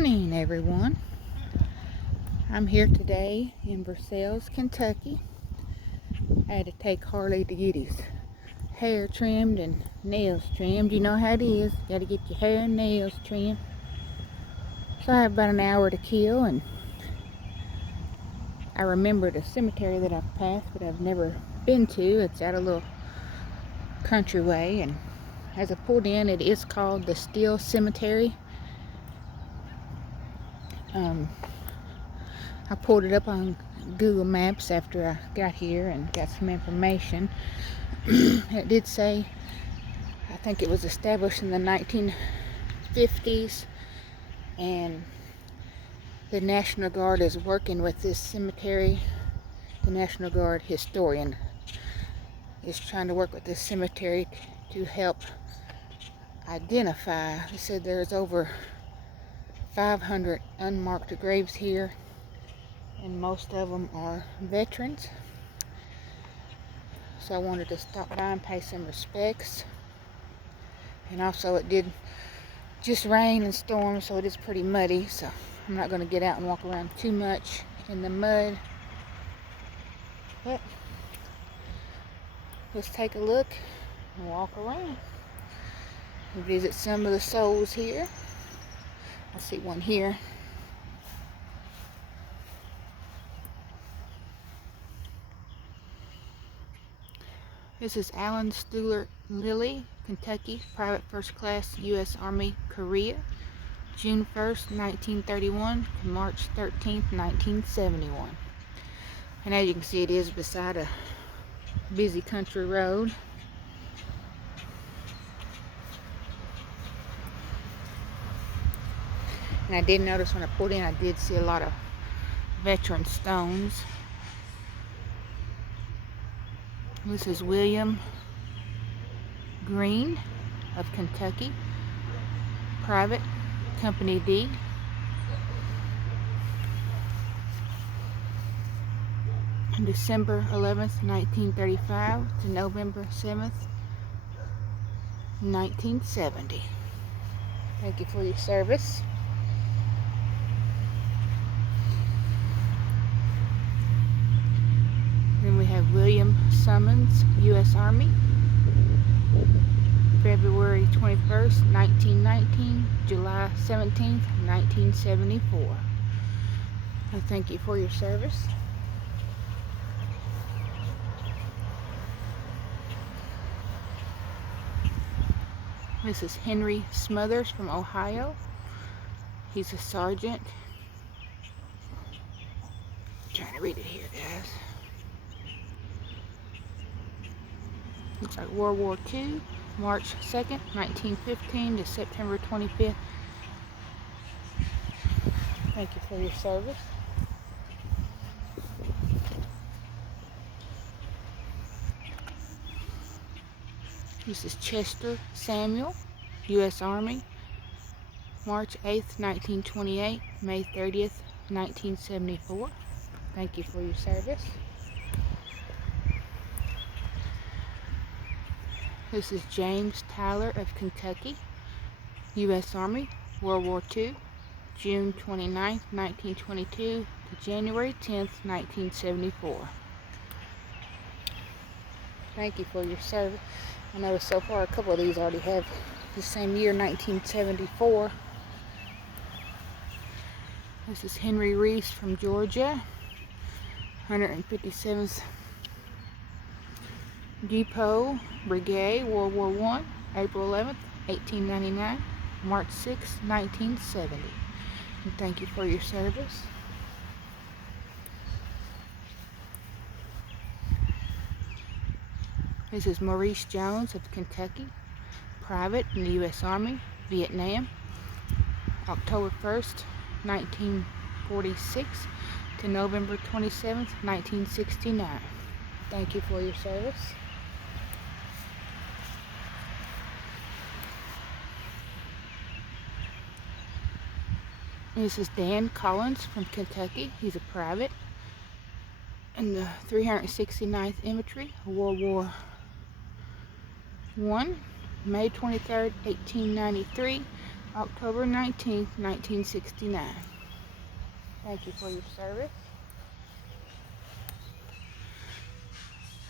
morning, everyone. I'm here today in Versailles, Kentucky. I had to take Harley to get his hair trimmed and nails trimmed. You know how it is. You gotta get your hair and nails trimmed. So I have about an hour to kill, and I remembered a cemetery that I've passed but I've never been to. It's out a little country way, and as I pulled in, it is called the Steele Cemetery. I pulled it up on Google Maps after I got here and got some information. It did say, I think it was established in the 1950s, and the National Guard is working with this cemetery. The National Guard historian is trying to work with this cemetery to help identify. He said there's over 500 unmarked graves here, and most of them are veterans. So I wanted to stop by and pay some respects. And also, it did just rain and storm, so it is pretty muddy, so I'm not going to get out and walk around too much in the mud. But let's take a look and walk around and visit some of the souls here. I see one here. This is Alan Steele Lilly, Kentucky, Private First Class, U.S. Army, Korea, June 1st, 1931 to March 13th, 1971. And as you can see, it is beside a busy country road. And I did notice when I pulled in, I did see a lot of veteran stones. This is William Green of Kentucky, Private, Company D. December 11th, 1935 to November 7th, 1970. Thank you for your service. Then we have William Summons, U.S. Army, February 21st, 1919, July 17th, 1974. I thank you for your service. This is Henry Smothers from Ohio. He's a sergeant. I'm trying to read it here, guys. Looks like World War II, March 2nd, 1915 to September 25th. Thank you for your service. This is Chester Samuel, U.S. Army, March 8th, 1928, May 30th, 1974. Thank you for your service. This is James Tyler of Kentucky, U.S. Army, World War II, June 29th, 1922 to January 10th, 1974. Thank you for your service. I noticed so far a couple of these already have the same year, 1974. This is Henry Reese from Georgia, 157th Depot Brigade, World War I, April 11th, 1899, March 6th, 1970. And thank you for your service. This is Maurice Jones of Kentucky, Private in the U.S. Army, Vietnam, October 1st, 1946 to November 27th, 1969. Thank you for your service. This is Dan Collins from Kentucky. He's a private in the 369th Infantry, World War I, May 23rd, 1893 October 19th, 1969. Thank you for your service.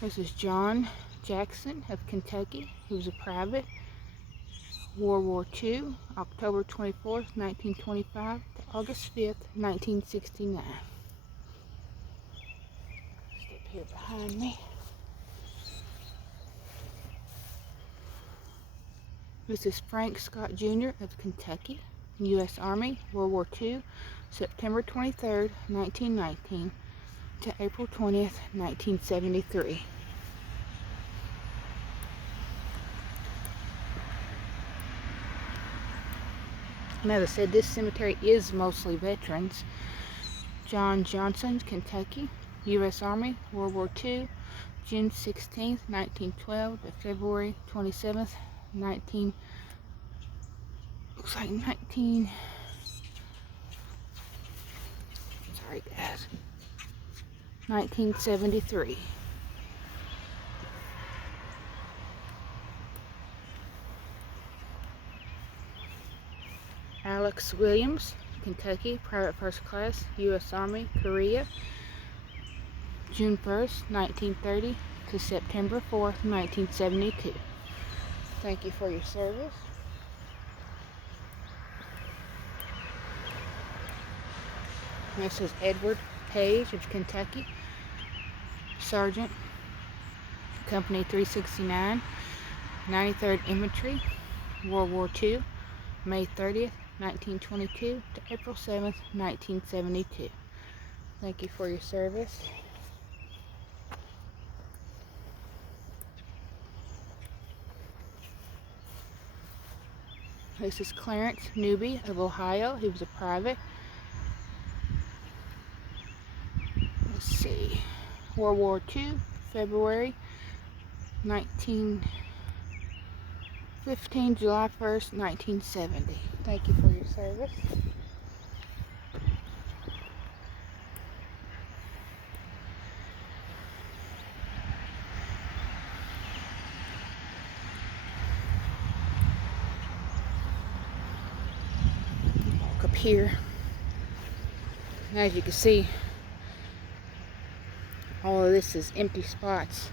This is John Jackson of Kentucky. He was a private. World War II, October 24th, 1925 to August 5th, 1969. Step here behind me. This is Frank Scott Jr. of Kentucky, U.S. Army, World War II, September 23rd, 1919 to April 20th, 1973. And as I said, this cemetery is mostly veterans. John Johnson, Kentucky, U.S. Army, World War II, June 16th, 1912 to February 27th, 19... looks like 19... sorry guys. 1973. Alex Williams, Kentucky, private first class, U.S. Army, Korea, June 1st, 1930 to September 4th, 1972. Thank you for your service. This is Edward Page of Kentucky, Sergeant, Company 369, 93rd Infantry, World War II, May 30th, 1922 to April 7th, 1972. Thank you for your service. This is Clarence Newby of Ohio. He was a private. Let's see. World War II, February 1915, July 1st, 1970. Thank you for your service. Walk up here. As you can see, all of this is empty spots.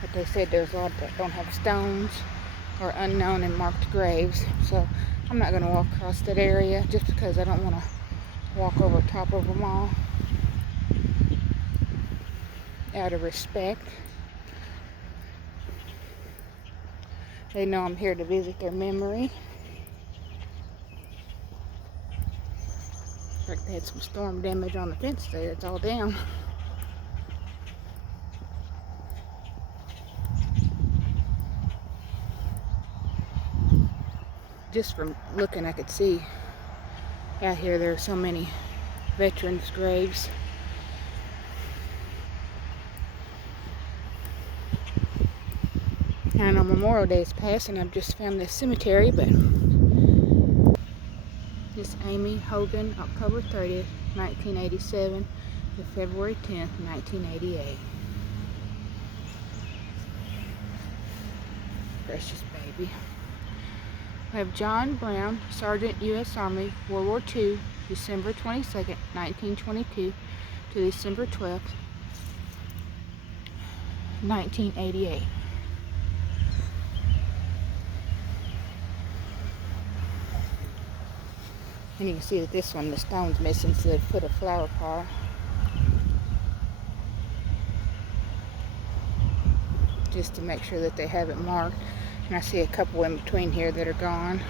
But they said there's a lot that don't have stones or unknown and marked graves. So I'm not going to walk across that area just because I don't want to walk over top of them all. Out of respect. They know I'm here to visit their memory. Like they had some storm damage on the fence there. It's all down. Just from looking, I could see out here there are so many veterans' graves. I know Memorial Day is passing. I've just found this cemetery, but this Amy Hogan, October 30th, 1987 to February 10th, 1988. Precious baby. We have John Brown, Sergeant, U.S. Army, World War II, December 22nd, 1922 to December 12th, 1988. And you can see that this one, the stone's missing, so they put a flower pot. Just to make sure that they have it marked. And I see a couple in between here that are gone.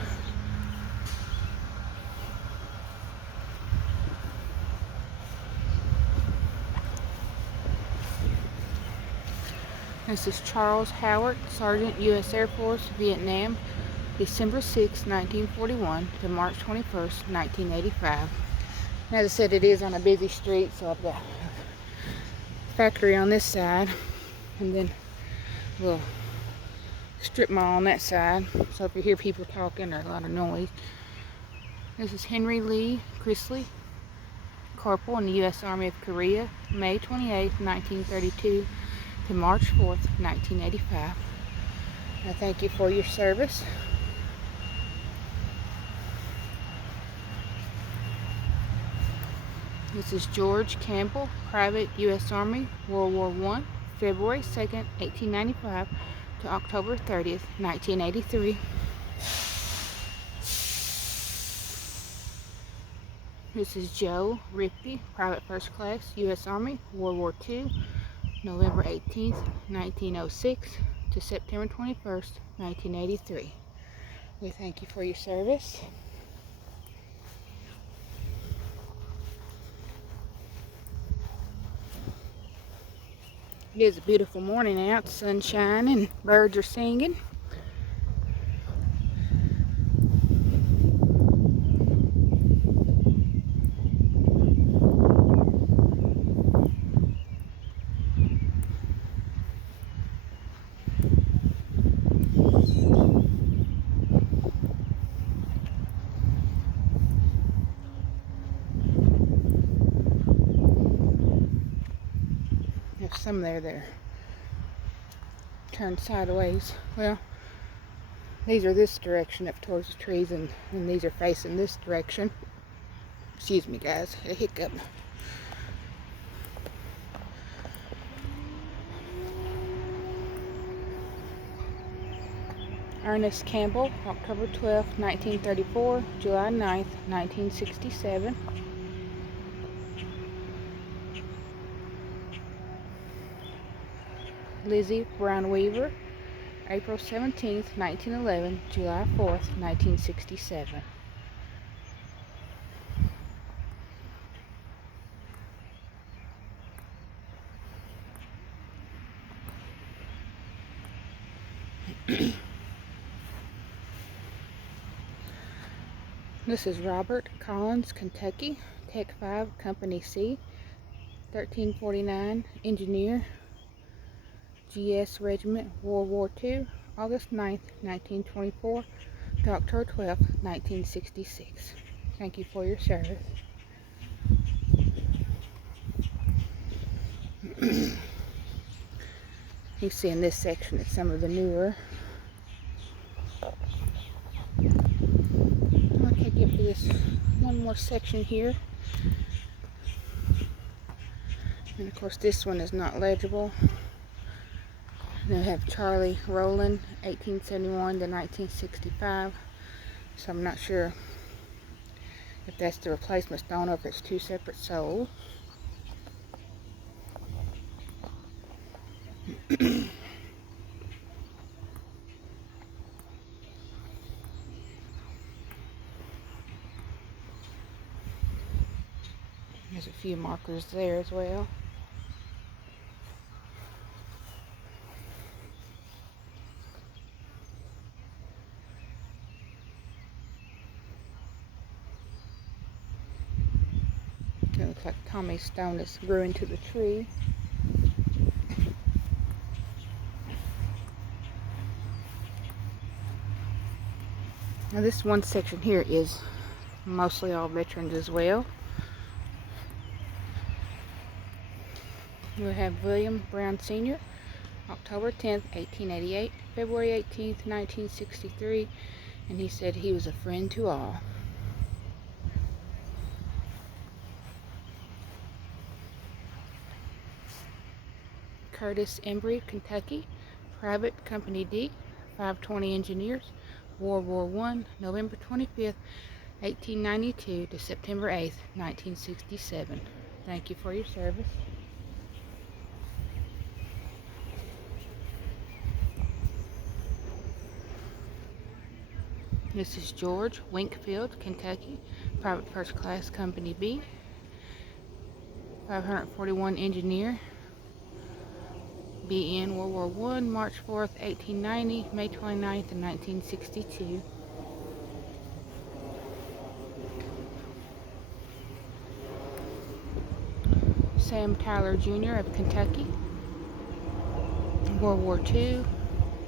This is Charles Howard, Sergeant, U.S. Air Force, Vietnam, December 6, 1941 to March 21st, 1985. And as I said, it is on a busy street, so I've got a factory on this side, and then a little strip mall on that side. So if you hear people talking or a lot of noise. This is Henry Lee Chrisley, Corporal in the U.S. Army of Korea, May 28, 1932 to March 4th, 1985. I thank you for your service. This is George Campbell, Private U.S. Army, World War I, February 2nd, 1895 to October 30th, 1983. This is Joe Ripley, Private First Class, U.S. Army, World War II, November 18th, 1906 to September 21st, 1983. We thank you for your service. It is a beautiful morning out, sunshine and birds are singing. There's some there that are turned sideways. Well, these are this direction up towards the trees, and these are facing this direction. Excuse me, guys, a hiccup. Ernest Campbell, October 12th, 1934, July 9th, 1967. Lizzie Brown Weaver, April 17th, 1911, July 4th, 1967. This is Robert Collins, Kentucky, Tech 5, Company C, 1349, Engineer, GS Regiment, World War II, August 9th, 1924 to October 12th, 1966. Thank you for your service. You see in this section it's some of the newer. I'll take you for this one more section here. And of course this one is not legible. They have Charlie Rowland, 1871 to 1965. So I'm not sure if that's the replacement stone or if it's two separate souls. There's a few markers there as well. It looks like Tommy's stone that's grew into the tree. Now this one section here is mostly all veterans as well. We have William Brown Sr., October 10th, 1888, February 18th, 1963, and he said he was a friend to all. Curtis Embry, Kentucky, Private Company D, 520 Engineers, World War I, November 25th, 1892 to September 8th, 1967. Thank you for your service. This is George Winkfield, Kentucky, Private First Class, Company B, 541 Engineer, BN, World War I, March 4th, 1890, May 29th, and 1962. Sam Tyler Jr. of Kentucky, World War II,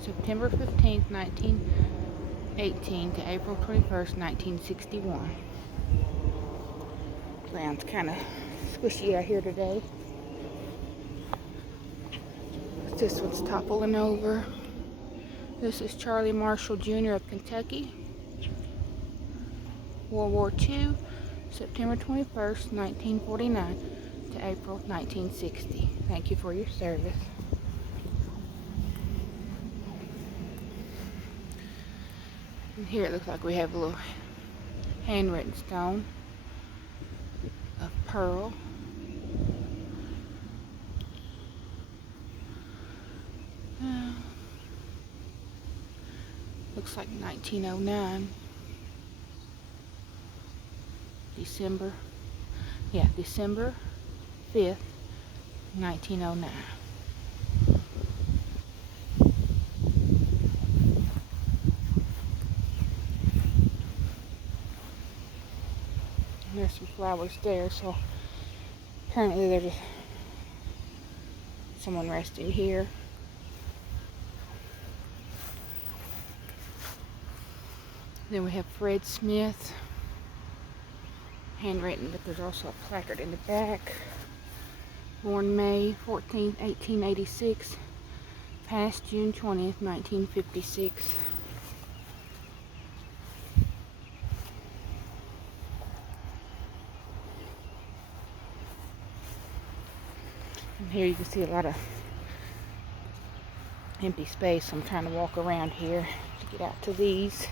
September 15th, 1918 to April 21st, 1961. Ground's kind of squishy out here today. This one's toppling over. This is Charlie Marshall Jr. of Kentucky, World War II, September 21st, 1949 to April 1960. Thank you for your service. And here it looks like we have a little handwritten stone of pearl. Looks like 1909. December 5th, 1909. There's some flowers there, so apparently there's someone resting here. Then we have Fred Smith, handwritten, but there's also a placard in the back. Born May 14th, 1886, passed June 20th, 1956. And here you can see a lot of empty space. I'm trying to walk around here to get out to these.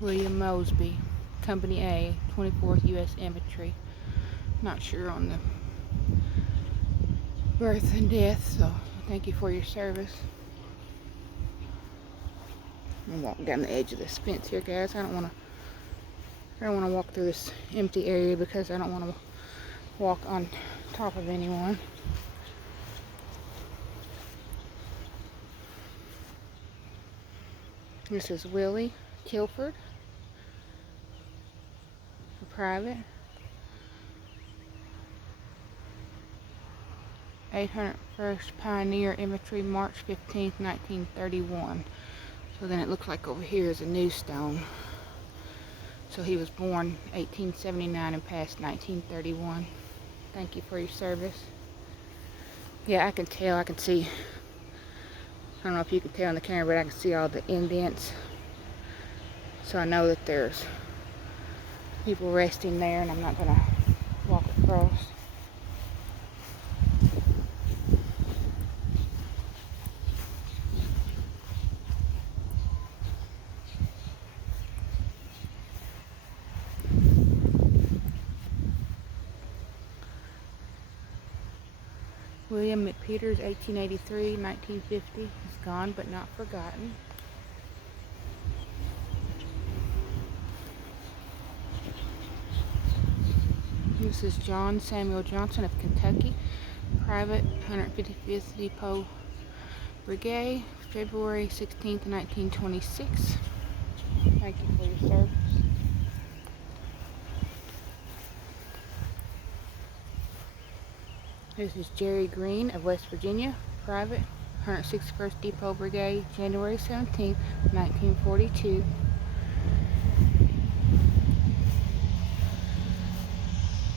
William Mosby, Company A, 24th U.S. Infantry. Not sure on the birth and death, so thank you for your service. I'm walking down the edge of this fence here, guys. I don't want to walk through this empty area because I don't want to walk on top of anyone. This is Willie Kilford, a private. 801st Pioneer Infantry, March 15th, 1931. So then it looks like over here is a new stone. So he was born 1879 and passed 1931. Thank you for your service. Yeah, I can tell, I can see, I don't know if you can tell on the camera, but I can see all the indents. So I know that there's people resting there, and I'm not going to walk across. William McPeters, 1883, 1950. He's gone but not forgotten. This is John Samuel Johnson of Kentucky, Private, 155th Depot Brigade, February 16th, 1926. Thank you for your service. This is Jerry Green of West Virginia, Private, 161st Depot Brigade, January 17th, 1942.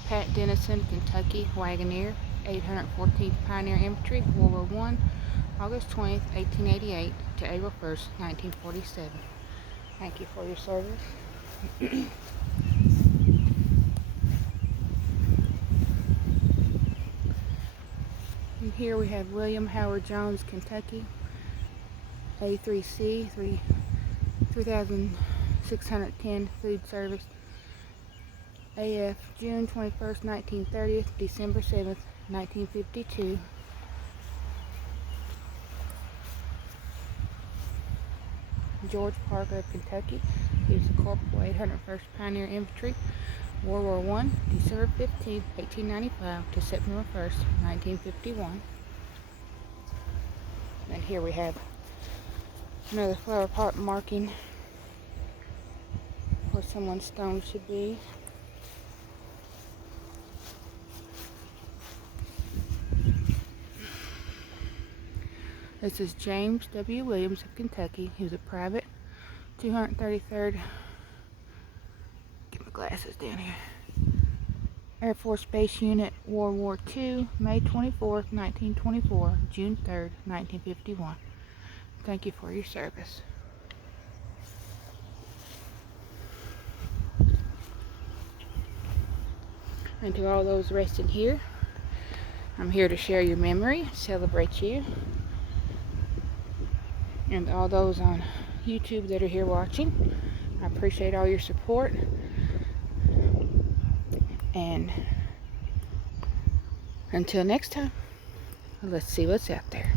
Pat Dennison, Kentucky, Wagoneer, 814th Pioneer Infantry, World War I, August 20th, 1888 to April 1st, 1947. Thank you for your service. And here we have William Howard Jones, Kentucky, A3C, 3610 Food Service, AF, June 21st, 1930, December 7th, 1952. George Parker of Kentucky, he was a corporal, 801st Pioneer Infantry, World War I, December 15th, 1895 to September 1st, 1951. And here we have another flower pot marking where someone's stone should be. This is James W. Williams of Kentucky. He was a private, 233rd, get my glasses down here, Air Force Base Unit, World War II, May 24th, 1924, June 3rd, 1951. Thank you for your service. And to all those resting here, I'm here to share your memory, celebrate you. And all those on YouTube that are here watching, I appreciate all your support. And until next time, let's see what's out there.